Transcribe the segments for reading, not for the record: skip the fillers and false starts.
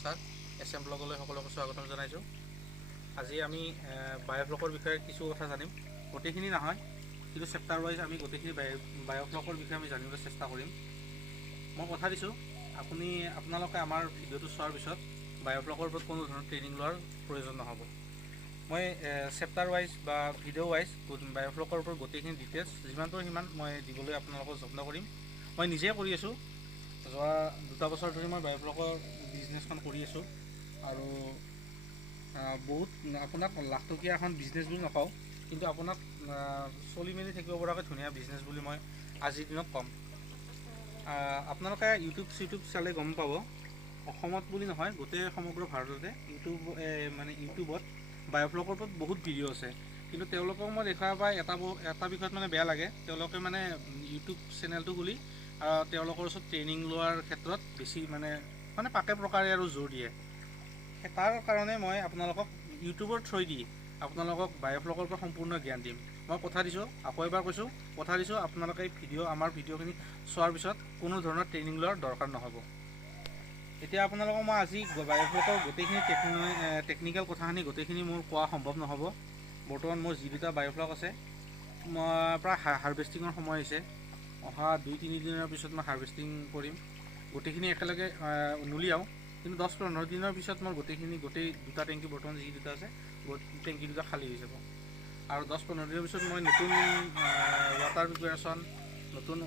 নমস্কাৰ SM ব্লগলৈ সকলোকে স্বাগতম জনাইছোঁ। আজি আমি বায়োফ্লকৰ বিষয়ে কিছু কথা জানিম। গোটেইখিনি নহয়, কিন্তু চেপ্টাৰ ৱাইজ আমি গোটেইখিনি বায়োফ্লকৰ বিষয়ে আমি জানিবলৈ চেষ্টা কৰিম। মই কথা দিছোঁ, আপোনালোকে আমাৰ ভিডিঅ'টো চোৱাৰ পিছত বায়োফ্লকৰ ওপৰত কোনো ধৰণৰ ট্ৰেইনিং লোৱাৰ প্ৰয়োজন নহ'ব। মই চেপ্টাৰ ৱাইজ বা ভিডিঅ' ৱাইজ বায়োফ্লকৰ ওপৰত গোটেইখিনি ডিটেইলছ যিমান পাৰোঁ সিমান মই দিবলৈ আপোনালোকক যত্ন কৰিম। মই নিজে কৰি আছোঁ, যোৱা 2 বছৰ ধৰি মই বায়োফ্লকৰ বিজনেছখন কৰি আছোঁ আৰু বহুত আপোনাক লাখটকীয়া এখন বিজনেছ বুলি নকওঁ, কিন্তু আপোনাক চলি মেলি থাকিব পৰাকৈ ধুনীয়া বিজনেছ বুলি মই আজিৰ দিনত ক'ম। আপোনালোকে ইউটিউব চালে গম পাব, অসমত বুলি নহয় গোটেই সমগ্ৰ ভাৰততে ইউটিউবত বায়োফ্লকৰ ওপৰত বহুত ভিডিঅ' আছে, কিন্তু তেওঁলোকক মই দেখা পাই এটা বিষয়ত বেয়া লাগে। তেওঁলোকে ইউটিউব চেনেলটো খুলি তেওঁলোকৰ ওচৰত ট্ৰেইনিং লোৱাৰ ক্ষেত্ৰত বেছি পাকে প্ৰকাৰে আৰু জোৰ দিয়ে। তাৰ কাৰণে মই আপোনালোকক ইউটিউবৰ থ্ৰুই দি আপোনালোকক বায়োফ্লকৰ পৰা সম্পূৰ্ণ জ্ঞান দিম। মই কথা দিছোঁ, আকৌ এবাৰ কৈছোঁ, কথা দিছোঁ, আপোনালোকে আমাৰ ভিডিঅ'খিনি চোৱাৰ পিছত কোনো ধৰণৰ ট্ৰেইনিং লোৱাৰ দৰকাৰ নহ'ব। এতিয়া আপোনালোকক মই আজি বায়োফ্লকৰ গোটেইখিনি টেকনিকেল কথাখিনি গোটেইখিনি মোৰ কোৱা সম্ভৱ নহ'ব। বৰ্তমান মোৰ যি 2টা বায়োফ্লক আছে, মই প্ৰায় হাৰ্ভেষ্টিঙৰ সময় হৈছে। অহা 2-3 দিনৰ পিছত মই হাৰ্ভেষ্টিং কৰিম। গোটেইখিনি একেলগে নুলিয়াওঁ, কিন্তু 10-15 দিনৰ পিছত মই গোটেই 2টা টেংকি বৰ্তমান যি 2টা আছে, টেংকি 2টা খালী হৈ যাব। আৰু 10-15 দিনৰ পিছত মই নতুন ৱাটাৰ প্ৰিপেৰেশ্যন, নতুন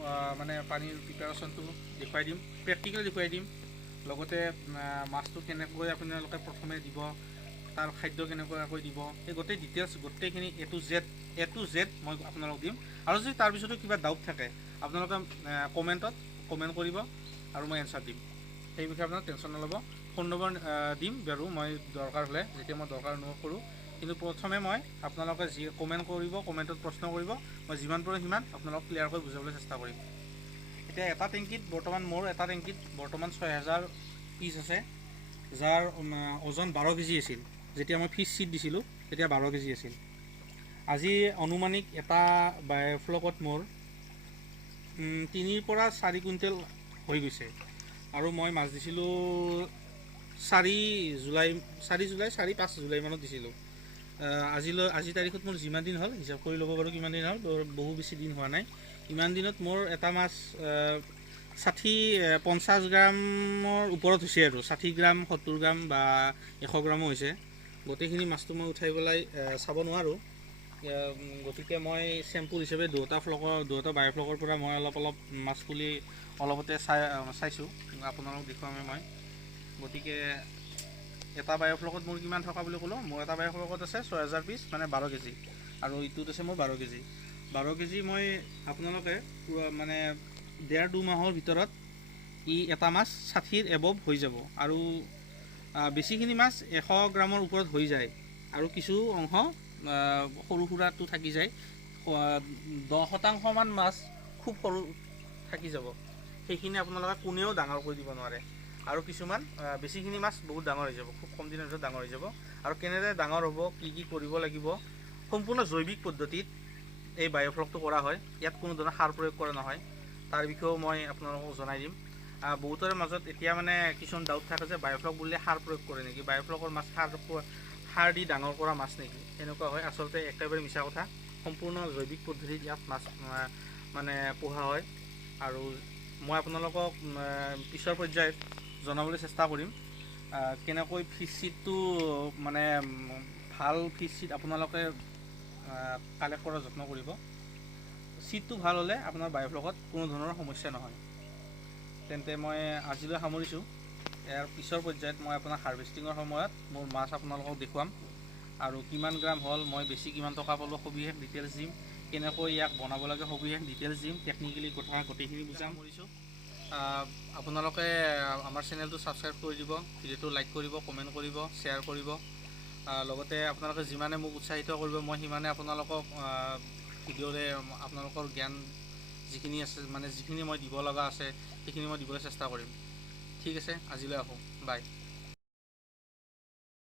পানীৰ প্ৰিপেৰেশ্যনটো দেখুৱাই দিম, প্ৰেক্টিকেলি দেখুৱাই দিম। লগতে মাছটো কেনেকৈ আপোনালোকে প্ৰথমে দিব, তাৰ খাদ্য কেনেকুৱাকৈ দিব, এই গোটেই ডিটেইলছ গোটেইখিনি A to Z মই আপোনালোকক দিম। আৰু যদি তাৰ পিছতো কিবা ডাউট থাকে, আপোনালোকে কমেণ্ট কৰিব আৰু মই এনচাৰ দিম। সেই বিষয়ে আপোনালোকে টেনশ্যন নল'ব। ফোন নম্বৰ দিম বাৰু, মই দৰকাৰ হ'লে, যেতিয়া মই দৰকাৰ অনুভৱ কৰোঁ। কিন্তু প্ৰথমে মই আপোনালোকে যি কমেণ্ট কৰিব, কমেণ্টত প্ৰশ্ন কৰিব, মই যিমান পাৰোঁ সিমান আপোনালোকক ক্লিয়াৰকৈ বুজাবলৈ চেষ্টা কৰিম। এতিয়া এটা টেংকিত বৰ্তমান 6000 পিচ আছে, যাৰ ওজন 12 কেজি আছিল। যেতিয়া মই ফিছ ছিট দিছিলোঁ তেতিয়া 12 কেজি আছিল। আজি অনুমানিক এটা বায়োফ্লকত মোৰ 3 পৰা 4 কুইণ্টেল হৈ গৈছে। আৰু মই মাছ দিছিলোঁ 4 জুলাই মানত দিছিলোঁ। আজি তাৰিখত মোৰ যিমান দিন হ'ল হিচাপ কৰি ল'ব পাৰোঁ কিমান দিন হ'ল, বহু বেছি দিন হোৱা নাই। ইমান দিনত মোৰ এটা মাছ 50 গ্ৰামৰ ওপৰত হৈছে আৰু 60 গ্ৰাম, 70 গ্ৰাম বা 100 গ্ৰামো হৈছে। গোটেইখিনি মাছটো মই উঠাই পেলাই চাব নোৱাৰোঁ, গতিকে মই চেম্পুল হিচাপে 2টা বায়োফ্লকৰ পৰা মই অলপ মাছ তুলি অলপতে চাইছোঁ, আপোনালোকক দেখুৱামে মই। গতিকে এটা বায়োফ্লকত মোৰ কিমান থকা বুলি ক'লোঁ, মোৰ এটা বায়োফ্লকত আছে 6000 পিচ, 12 কেজি, আৰু ইটোত আছে মোৰ 12 কেজি। 12 কেজি মই আপোনালোকে 1.5-2 মাহৰ ভিতৰত এটা মাছ 60ৰ এবভ হৈ যাব। আৰু বেছিখিনি মাছ 100 গ্ৰামৰ ওপৰত হৈ যায়, আৰু কিছু অংশ সৰু সুৰাটো থাকি যায়। 10% মাছ খুব সৰু থাকি যাব, সেইখিনি আপোনালোকে কোনেও ডাঙৰ কৰি দিব নোৱাৰে। আৰু কিছুমান বেছিখিনি মাছ বহুত ডাঙৰ হৈ যাব, খুব কম দিনৰ ভিতৰত ডাঙৰ হৈ যাব। আৰু কেনেদৰে ডাঙৰ হ'ব, কি কৰিব লাগিব, সম্পূৰ্ণ জৈৱিক পদ্ধতিত এই বায়োফ্লকটো কৰা হয়। ইয়াত কোনো ধৰণৰ সাৰ প্ৰয়োগ কৰা নহয়, তাৰ বিষয়েও মই আপোনালোকক জনাই দিম। বহুতৰে মাজত এতিয়া কিছুমান ডাউট থাকে যে বায়োফ্লক বুলিলে সাৰ প্ৰয়োগ কৰে নেকি, বায়োফ্লকৰ মাছ সাৰ দি ডাঙৰ কৰা মাছ নেকি, এনেকুৱা হয়। আচলতে একেবাৰে মিছা কথা। সম্পূৰ্ণ জৈৱিক পদ্ধতিত ইয়াত মাছ পোহা হয়। আৰু মই আপোনালোকক পিছৰ পৰ্যায়ত জনাবলৈ চেষ্টা কৰিম কেনেকৈ ফিছ ছিটটো ভাল ফিছ ছিট আপোনালোকে কালেক্ট কৰাৰ যত্ন কৰিব। ছিটটো ভাল হ'লে আপোনাৰ বায়োফ্লকত কোনো ধৰণৰ সমস্যা নহয়। তেন্তে মই আজিলৈ সামৰিছোঁ। ইয়াৰ পিছৰ পৰ্যায়ত মই আপোনাৰ হাৰ্ভেষ্টিঙৰ সময়ত মোৰ মাছ আপোনালোকক দেখুৱাম, আৰু কিমান গ্ৰাম হ'ল, মই বেছি কিমান টকা পালোঁ, সবিশেষ ডিটেইলছ দিম। কেনেকৈ ইয়াক বনাব লাগে সবিশেষ ডিটেইলছ দিম, টেকনিকেলি গোটেইখিনি বুজাম। আপোনালোকে আমাৰ চেনেলটো ছাবস্ক্ৰাইব কৰি দিব, ভিডিঅ'টো লাইক কৰিব, কমেণ্ট কৰিব, শ্বেয়াৰ কৰিব। লগতে আপোনালোকে যিমানে মোক উৎসাহিত কৰিব, মই সিমানে আপোনালোকক ভিডিঅ'ৰে আপোনালোকৰ জ্ঞান যিখিনি আছে, যিখিনি মই দিব লগা আছে সেইখিনি মই দিবলৈ চেষ্টা কৰিম। ঠিক আছে, আজিলৈ আহোঁ, বাই।